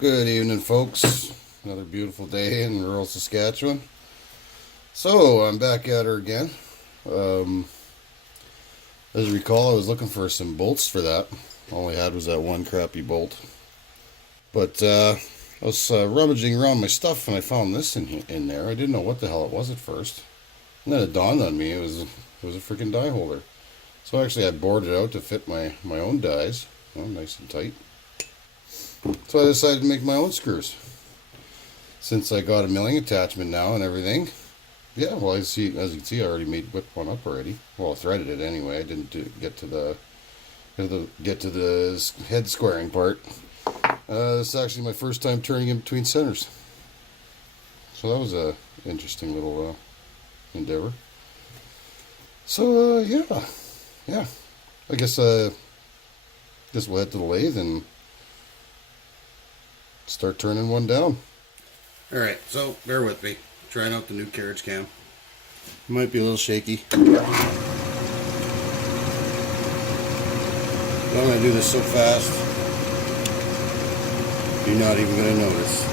Good evening, folks. Another beautiful day in rural Saskatchewan. So, I'm back at her again. Um, as you recall, I was looking for some bolts for that. All I had was that one crappy bolt. But I was rummaging around my stuff and I found this in there. I didn't know what the hell it was at first. And then it dawned on me it was a freaking die holder. So actually I bored it out to fit my own dies. Oh, nice and tight. So I decided to make my own screws. Since I got a milling attachment now and everything. Yeah, well, as you can see, I already whipped one up already. Well, I threaded it anyway. I didn't get to the head squaring part. This is actually my first time turning in between centers. So that was a interesting little endeavor. So yeah. I guess we'll head to the lathe and start turning one down. Alright, so bear with me. Trying out the new carriage cam. It might be a little shaky. I'm going to do this so fast, you're not even going to notice.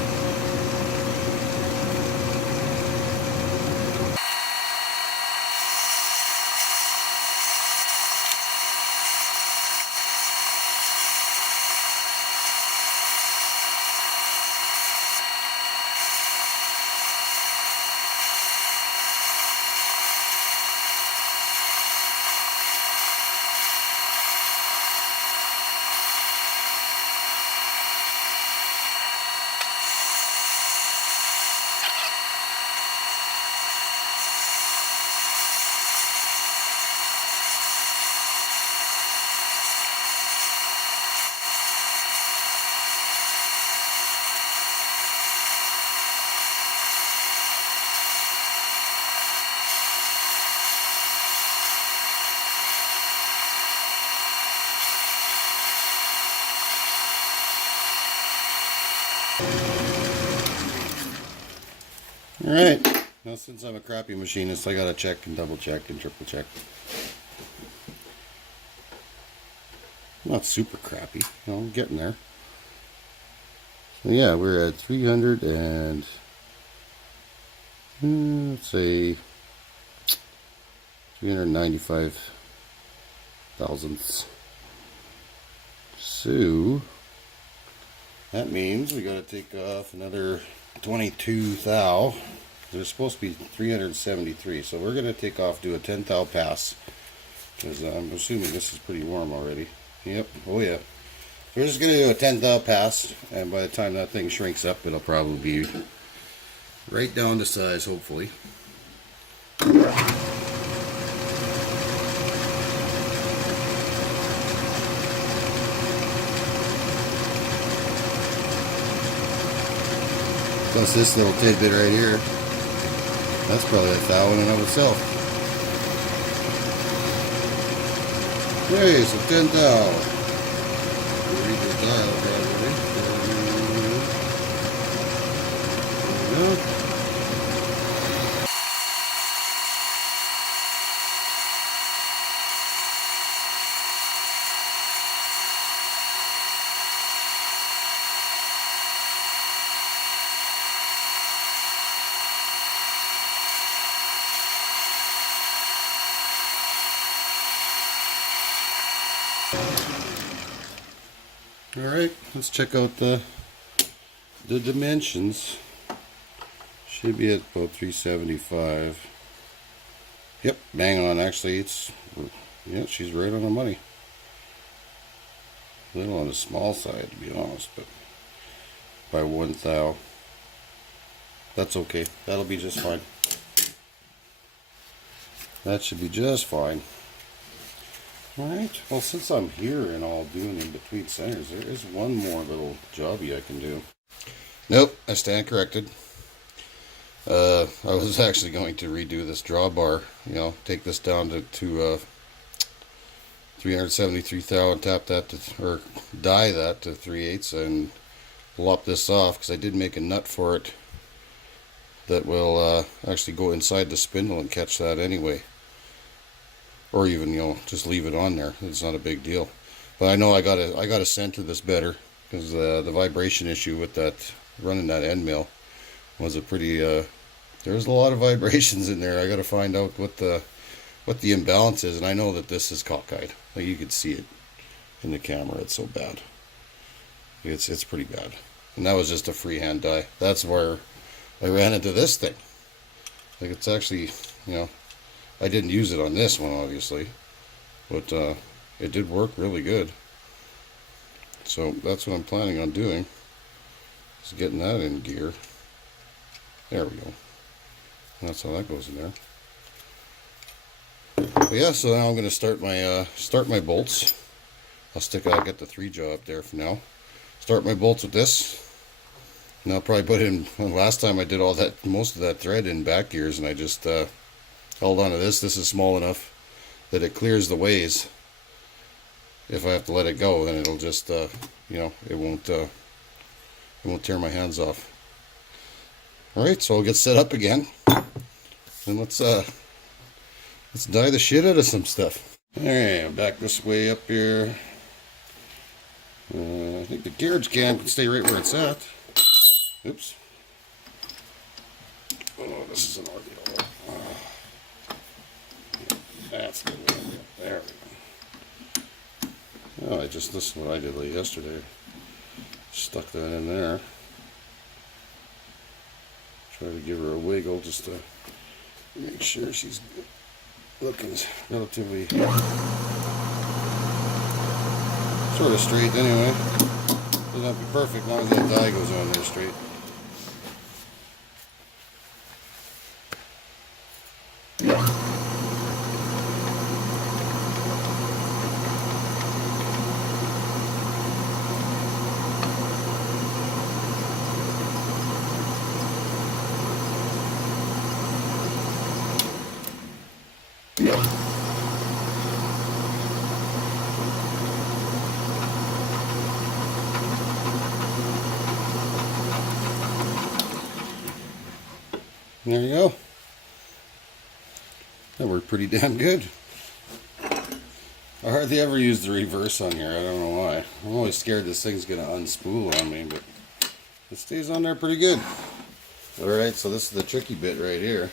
Alright, now since I'm a crappy machinist, I gotta check and double check and triple check. Not super crappy, I'm getting there. So yeah, we're at 300 and let's say 395 thousandths. So that means we gotta take off another 22 thou. There's supposed to be 373, so we're gonna take off, do a 10 thou pass, because I'm assuming this is pretty warm already. Yep, oh yeah. So we're just gonna do a 10 thou pass, and by the time that thing shrinks up, it'll probably be right down to size, hopefully. Plus this little tidbit right here, that's probably a thou in and of itself. Okay, so 10 thou. Read this dial probably. There we go. Alright, let's check out the dimensions. Should be at about 375. Yep, bang on. Actually, she's right on the money. A little on the small side, to be honest, but by 1 thou. That's okay. That'll be just fine. That should be just fine. Alright, well, since I'm here and all doing in between centers, there is one more little jobby I can do. Nope, I stand corrected. I was actually going to redo this drawbar, take this down to 373 thou and tap that or die that to 3/8 and lop this off, because I did make a nut for it that will actually go inside the spindle and catch that anyway. Or even, just leave it on there. It's not a big deal. But I know I gotta center this better. because the vibration issue with that running that end mill was a pretty there's a lot of vibrations in there. I got to find out what the imbalance is, and I know that this is cockeyed. Like, you can see it in the camera. It's so bad. It's pretty bad. And that was just a freehand die. That's where I ran into this thing. Like, it's actually, I didn't use it on this one, obviously, but it did work really good. So that's what I'm planning on doing, is getting that in gear. There we go. That's how that goes in there. But yeah, so now I'm going to start my bolts. I'll get the 3-jaw up there for now. Start my bolts with this. And I'll probably put in, last time I did most of that thread in back gears, and I just held on to this. This is small enough that it clears the ways. If I have to let it go, then it'll just, it won't tear my hands off. Alright, so I'll get set up again. And let's dye the shit out of some stuff. Alright, I'm back this way up here. I think the carriage cam can stay right where it's at. Oops. Oh, this is an ordeal. That's the way. There we go. Oh, this is what I did late yesterday. Stuck that in there. Try to give her a wiggle just to make sure she's looking relatively sort of straight anyway. Doesn't have to be perfect as long as that die goes on there straight. There you go. That worked pretty damn good. I hardly ever use the reverse on here. I don't know why. I'm always scared this thing's going to unspool on me, but it stays on there pretty good. Alright, so this is the tricky bit right here.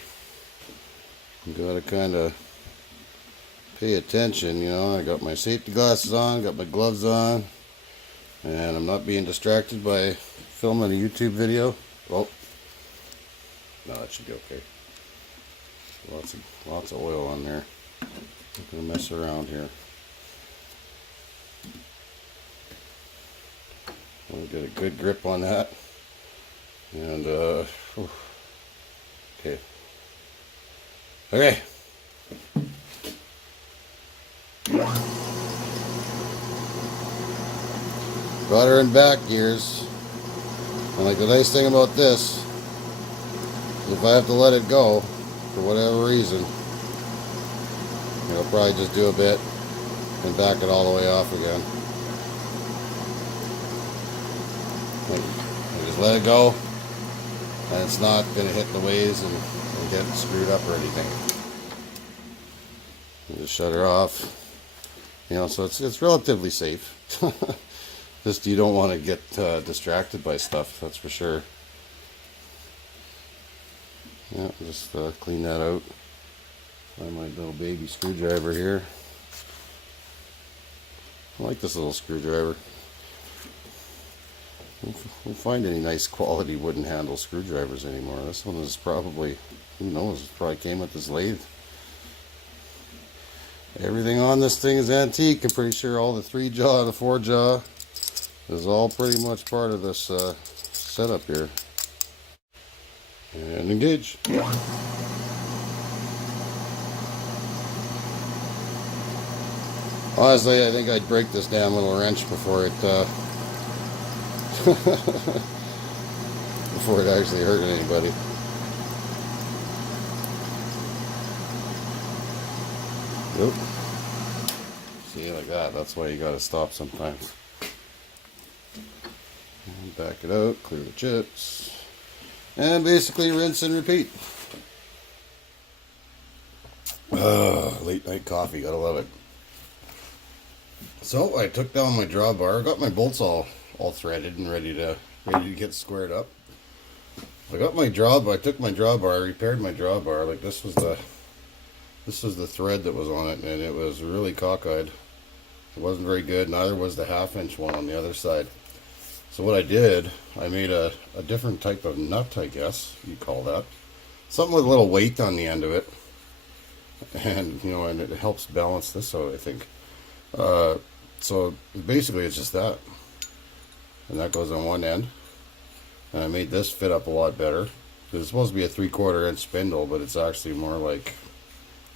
You got to kind of pay attention, I got my safety glasses on, got my gloves on, and I'm not being distracted by filming a YouTube video. Oh. No, that should be okay. Lots of oil on there. Not gonna mess around here. Want to get a good grip on that. And okay. Okay. Got her in back gears. And like the nice thing about this, if I have to let it go, for whatever reason, I'll probably just do a bit and back it all the way off again. I just let it go, and it's not going to hit the ways and get screwed up or anything. And just shut her off. So it's relatively safe. Just you don't want to get distracted by stuff, that's for sure. Yeah, just clean that out. Find my little baby screwdriver here. I like this little screwdriver. Don't find any nice quality wooden handle screwdrivers anymore. This one is probably, who knows, it probably came with this lathe. Everything on this thing is antique. I'm pretty sure all the 3-jaw and the 4-jaw is all pretty much part of this setup here. And engage. Honestly, I think I'd break this damn little wrench before it before it actually hurt anybody. Nope. See, like that. That's why you gotta stop sometimes. And back it out, clear the chips. And basically rinse and repeat. Late night coffee, gotta love it. So I took down my drawbar, got my bolts all all threaded and ready to get squared up. I got my drawbar. I took my drawbar. I repaired my drawbar. Like this was the thread that was on it, and it was really cockeyed. It wasn't very good. Neither was the 1/2 inch one on the other side. So what I did, I made a different type of nut, I guess you call that. Something with a little weight on the end of it. And, and it helps balance this out, I think. So basically it's just that. And that goes on one end. And I made this fit up a lot better. It's supposed to be a 3/4 inch spindle, but it's actually more like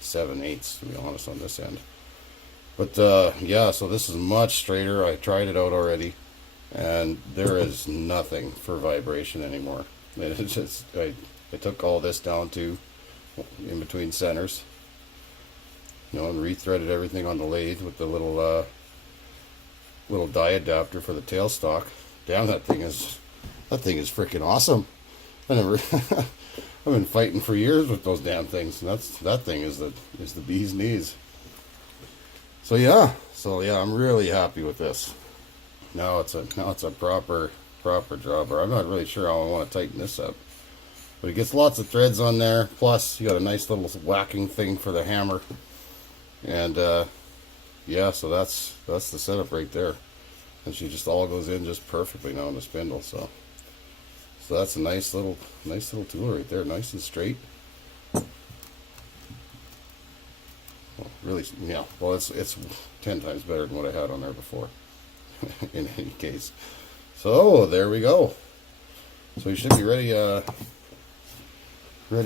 7/8, to be honest, on this end. But yeah, so this is much straighter. I tried it out already. And there is nothing for vibration anymore. It's just, I took all this down to in between centers, and rethreaded everything on the lathe with the little die adapter for the tailstock. Damn, that thing is freaking awesome. I've been fighting for years with those damn things, and that thing is the bee's knees. So yeah, I'm really happy with this. Now it's a proper drawbar. I'm not really sure how I want to tighten this up, but it gets lots of threads on there. Plus, you got a nice little whacking thing for the hammer, and yeah, so that's the setup right there. And she just all goes in just perfectly now in the spindle. So that's a nice little tool right there, nice and straight. Well, really, yeah. Well, it's 10 times better than what I had on there before. In any case, so there we go. So you should be ready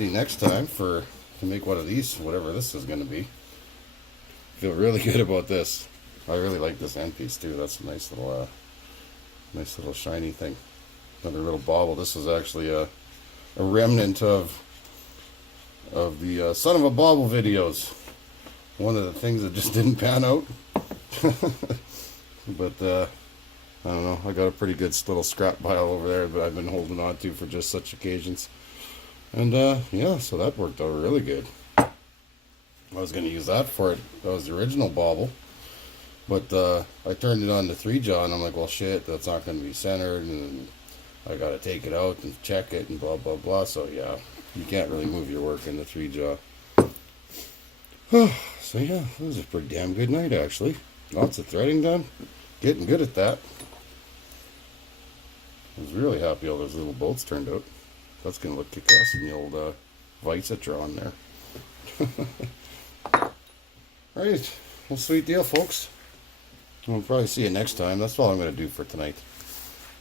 next time to make one of these, whatever this is going to be. Feel really good about this. I really like this end piece too. That's a nice little shiny thing. Another little bauble. This is actually a remnant of the Son of a Bauble videos. One of the things that just didn't pan out. But I don't know, I got a pretty good little scrap pile over there that I've been holding on to for just such occasions. And yeah, so that worked out really good. I was going to use that for it. That was the original bauble. But I turned it on the 3-jaw, and I'm like, well, shit, that's not going to be centered, and I got to take it out and check it and blah, blah, blah. So yeah, you can't really move your work in the 3-jaw. So yeah, it was a pretty damn good night, actually. Lots of threading done. Getting good at that. I was really happy how those little bolts turned out. That's going to look kick-ass in the old vise that are on there. Right. Well, sweet deal, folks. We'll probably see you next time. That's all I'm going to do for tonight.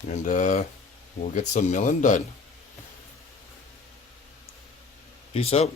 And we'll get some milling done. Peace out.